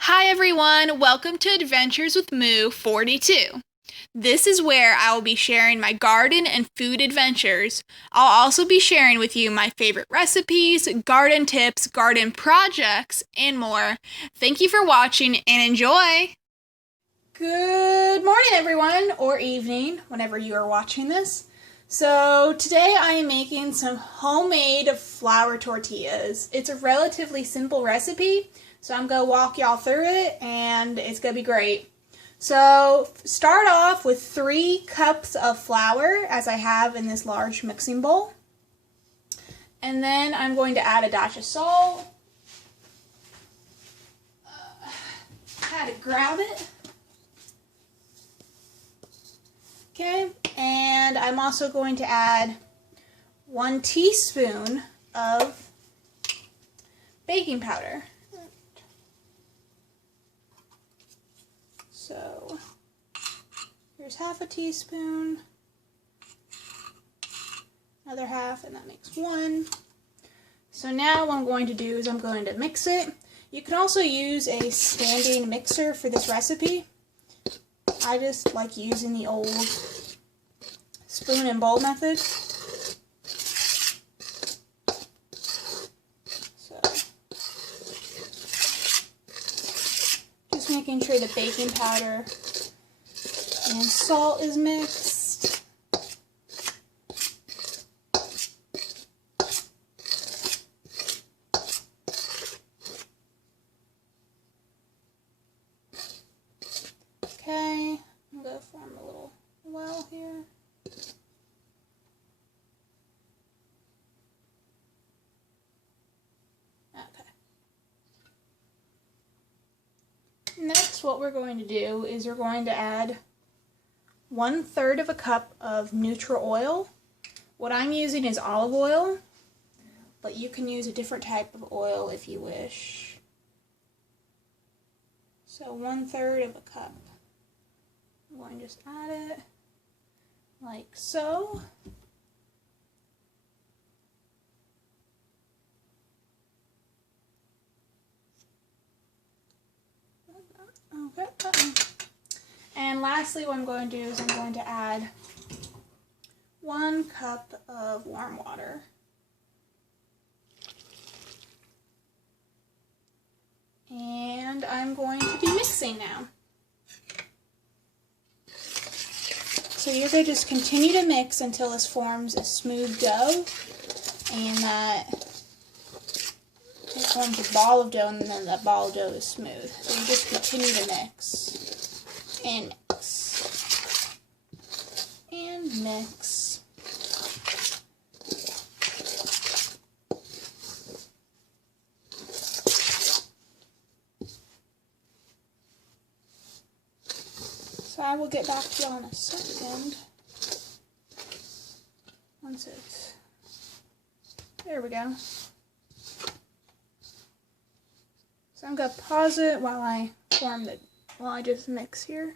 Hi everyone, welcome to Adventures with Moo 42. This is where I will be sharing my garden and food adventures. I'll also be sharing with you my favorite recipes, garden tips, garden projects, and more. Thank you for watching and enjoy! Good morning everyone, or evening, whenever you are watching this. So today I am making some homemade flour tortillas. It's a relatively simple recipe, so I'm going to walk y'all through it and it's going to be great. So start off with 3 cups of flour, as I have in this large mixing bowl. And then I'm going to add a dash of salt. Had to grab it. Okay, and I'm also going to add 1 teaspoon of baking powder. So here's half a teaspoon, another half, and that makes 1. So now what I'm going to do is I'm going to mix it. You can also use a standing mixer for this recipe. I just like using the old spoon and bowl method. So just making sure the baking powder and salt is mixed. Okay, I'm going to form a little well here. Okay. Next, what we're going to do is we're going to add 1/3 of a cup of neutral oil. What I'm using is olive oil, but you can use a different type of oil if you wish. So 1/3 of a cup. I'm going to just add it like so. Okay. And lastly, what I'm going to do is I'm going to add 1 cup of warm water. And I'm going to be mixing now. So you're going to just continue to mix until this forms a smooth dough, and that it forms a ball of dough, and then that ball of dough is smooth. So you just continue to mix and mix and mix. So I will get back to you in a second. Once it's, there we go. So I'm going to pause it while I just mix here.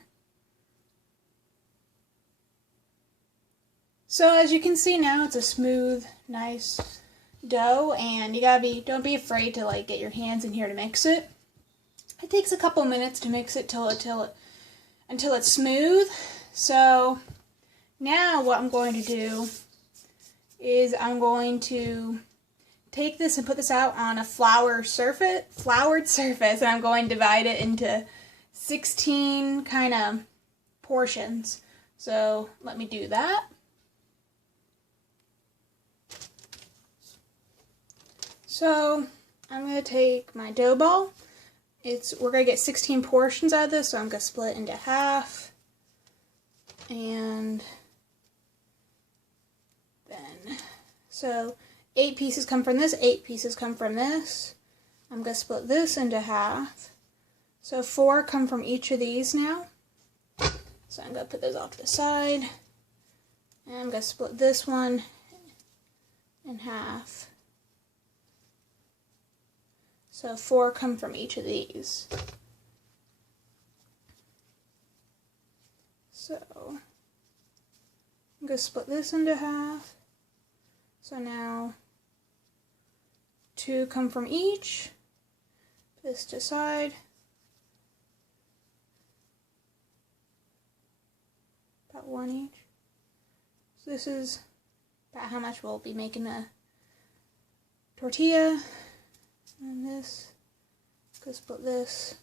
So as you can see now, it's a smooth, nice dough, and you gotta don't be afraid to get your hands in here to mix it. It takes a couple minutes to mix it until it's smooth. So now what I'm going to do is I'm going to take this and put this out on a floured surface, and I'm going to divide it into 16 kind of portions. So let me do that. So I'm going to take my dough ball. We're going to get 16 portions out of this, so I'm going to split it into half. And then, so 8 pieces come from this, 8 pieces come from this. I'm going to split this into half. So 4 come from each of these now. So I'm going to put those off to the side. And I'm going to split this one in half. So 4 come from each of these. So I'm going to split this into half. So now 2 come from each. This to side. one each. So this is about how much we'll be making a tortilla. And this, go split this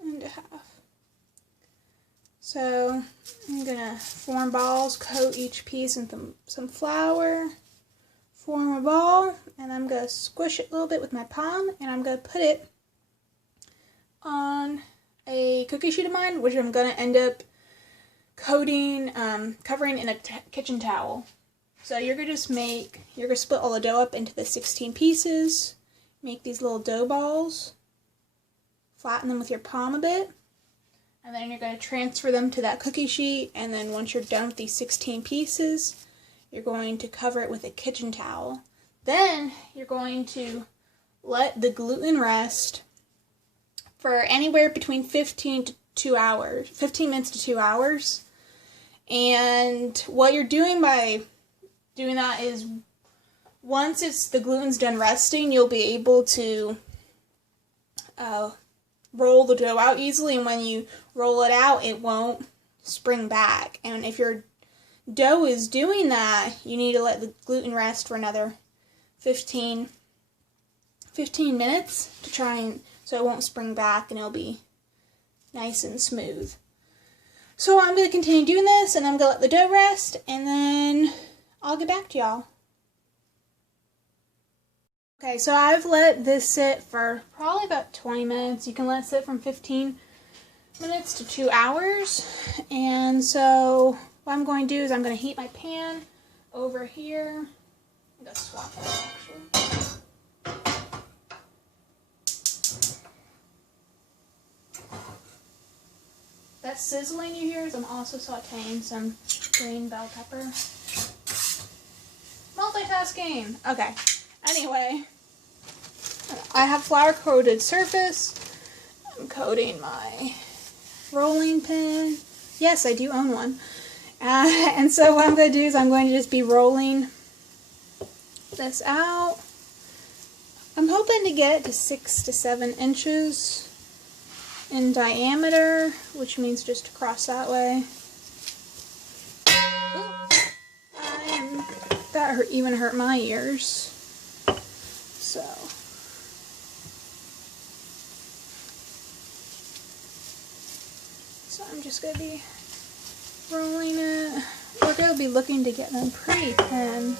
into half. So I'm gonna form balls, coat each piece in some flour, form a ball, and I'm gonna squish it a little bit with my palm, and I'm gonna put it on a cookie sheet of mine, which I'm gonna end up covering in a kitchen towel. So you're gonna split all the dough up into the 16 pieces, make these little dough balls, flatten them with your palm a bit, and then you're going to transfer them to that cookie sheet, and then once you're done with these 16 pieces, you're going to cover it with a kitchen towel. Then you're going to let the gluten rest for anywhere between 15 minutes to 2 hours. And what you're doing by doing that is, once the gluten's done resting, you'll be able to roll the dough out easily, and when you roll it out, it won't spring back. And if your dough is doing that, you need to let the gluten rest for another 15 minutes to try and so it won't spring back and it'll be nice and smooth. So I'm going to continue doing this, and I'm going to let the dough rest, and then I'll get back to y'all. Okay, so I've let this sit for probably about 20 minutes. You can let it sit from 15 minutes to 2 hours. And so what I'm going to do is I'm going to heat my pan over here. I'm going to swap this actually. That sizzling you hear is I'm also sauteing some green bell pepper. Multitasking! Okay. Anyway, I have flour coated surface. I'm coating my rolling pin. Yes, I do own one. And so what I'm going to do is I'm going to just be rolling this out. I'm hoping to get it to 6 to 7 inches in diameter, which means just across that way. That even hurt my ears. So I'm just going to be rolling it. We're going to be looking to get them pretty thin.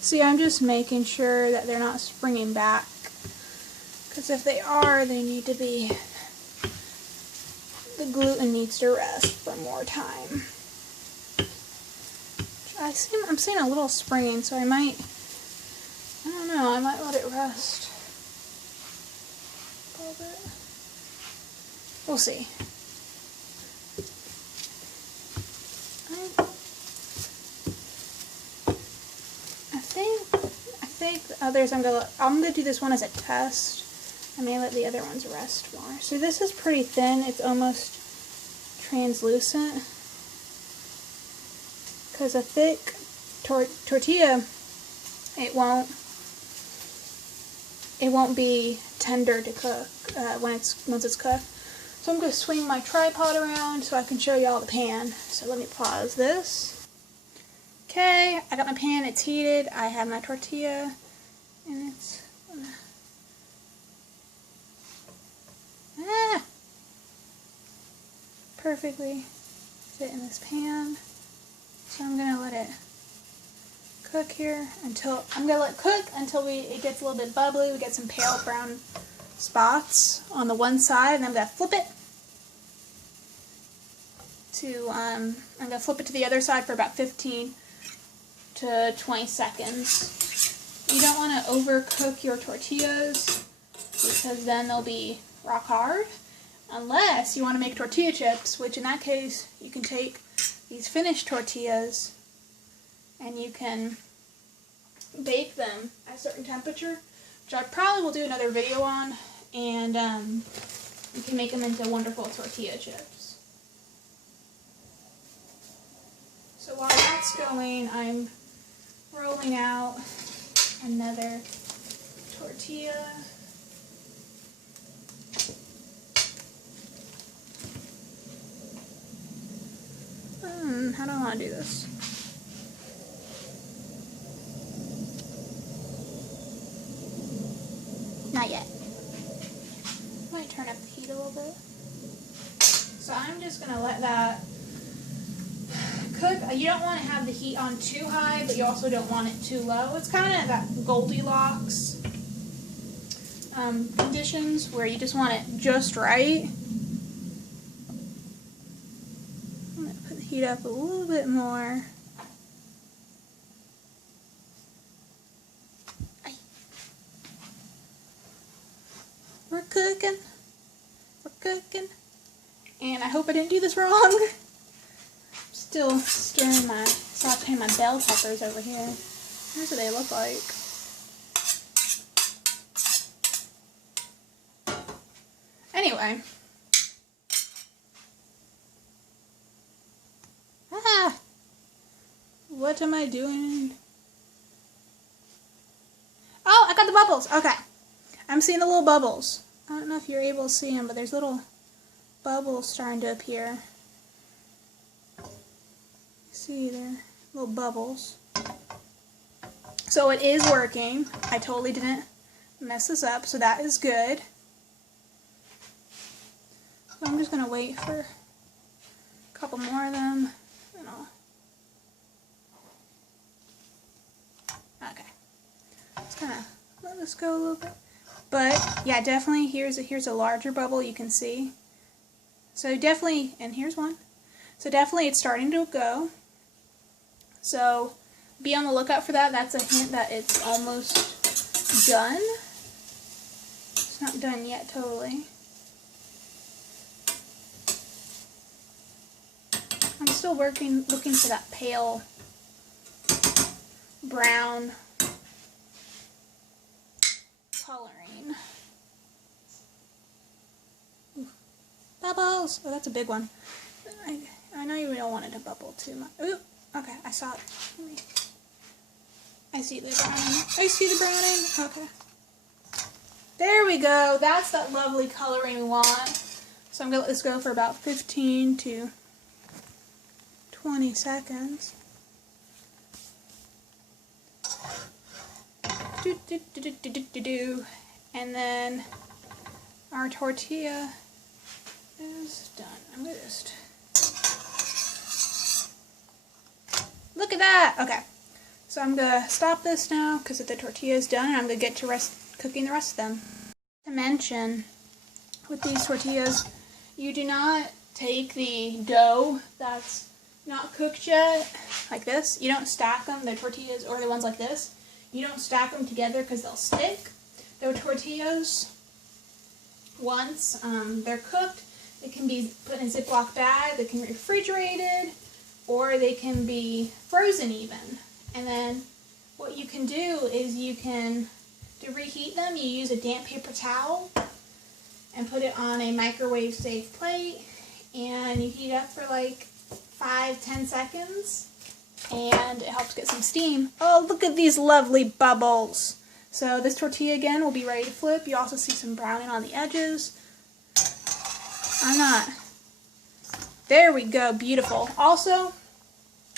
See, I'm just making sure that they're not springing back, because if they are, they need to be, the gluten needs to rest for more time. I'm seeing a little springing, so I might let it rest a little bit. We'll see. I think the others I'm gonna do this one as a test. I may let the other ones rest more. So this is pretty thin. It's almost translucent. Because a thick tortilla, it won't be tender to cook once it's cooked. So I'm going to swing my tripod around so I can show y'all the pan. So let me pause this. Okay, I got my pan, it's heated. I have my tortilla, and it's perfectly fit in this pan. So I'm going to let it cook here until it gets a little bit bubbly. We get some pale brown spots on the one side, and I'm going to flip it to the other side for about 15 to 20 seconds. You don't want to overcook your tortillas because then they'll be rock hard, unless you want to make tortilla chips, which in that case you can take these finished tortillas and you can bake them at a certain temperature, which I probably will do another video on, and you can make them into wonderful tortilla chips. So while that's going, I'm rolling out another tortilla. How do I want to do this? Not yet. I might turn up the heat a little bit. So I'm just going to let that cook. You don't want to have the heat on too high, but you also don't want it too low. It's kind of that Goldilocks conditions where you just want it just right. I'm going to put the heat up a little bit more. We're cooking. We're cooking. And I hope I didn't do this wrong. Still sauteing my bell peppers over here. Here's what they look like. Anyway. What am I doing? Oh, I got the bubbles. Okay. I'm seeing the little bubbles. I don't know if you're able to see them, but there's little bubbles starting to appear. See, they're little bubbles. So it is working. I totally didn't mess this up, so that is good. So I'm just going to wait for a couple more of them. And okay. Let's kind of let this go a little bit. But yeah, definitely here's a larger bubble you can see. So definitely, and here's one. So definitely it's starting to go. So be on the lookout for that. That's a hint that it's almost done. It's not done yet totally. I'm still looking for that pale brown coloring. Ooh. Bubbles! Oh, that's a big one. I know you don't want it to bubble too much. Ooh, okay, I saw it. I see the browning. I see the browning. Okay. There we go. That's that lovely coloring we want. So I'm going to let this go for about 15 to 20 seconds. And then our tortilla is done. I'm going to just... Look at that! Okay. So I'm going to stop this now because the tortilla is done and I'm going to get to cooking the rest of them. To mention, with these tortillas, you do not take the dough that's not cooked yet, like this. You don't stack them, the tortillas, or the ones like this. You don't stack them together because they'll stick. The tortillas, once they're cooked, they can be put in a Ziploc bag, they can be refrigerated, or they can be frozen even. And then what you can do is you can, to reheat them, you use a damp paper towel and put it on a microwave safe plate, and you heat up for like 5-10 seconds, and it helps get some steam. Oh, look at these lovely bubbles. So this tortilla again will be ready to flip. You also see some browning on the edges. There we go, beautiful. Also,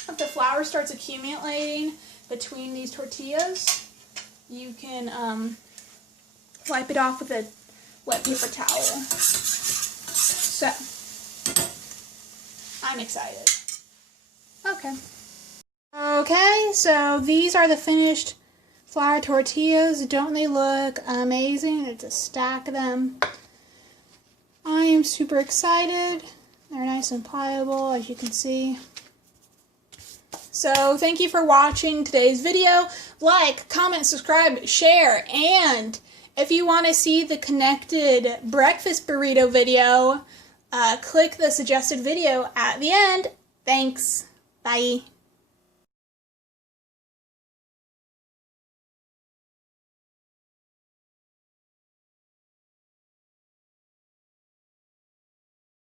if the flour starts accumulating between these tortillas, you can wipe it off with a wet paper towel. So, I'm excited. Okay, so these are the finished flour tortillas. Don't they look amazing? Just stack them. I am super excited. They're nice and pliable, as you can see. So thank you for watching today's video. Like, comment, subscribe, share, and if you want to see the connected breakfast burrito video, click the suggested video at the end. Thanks. Bye.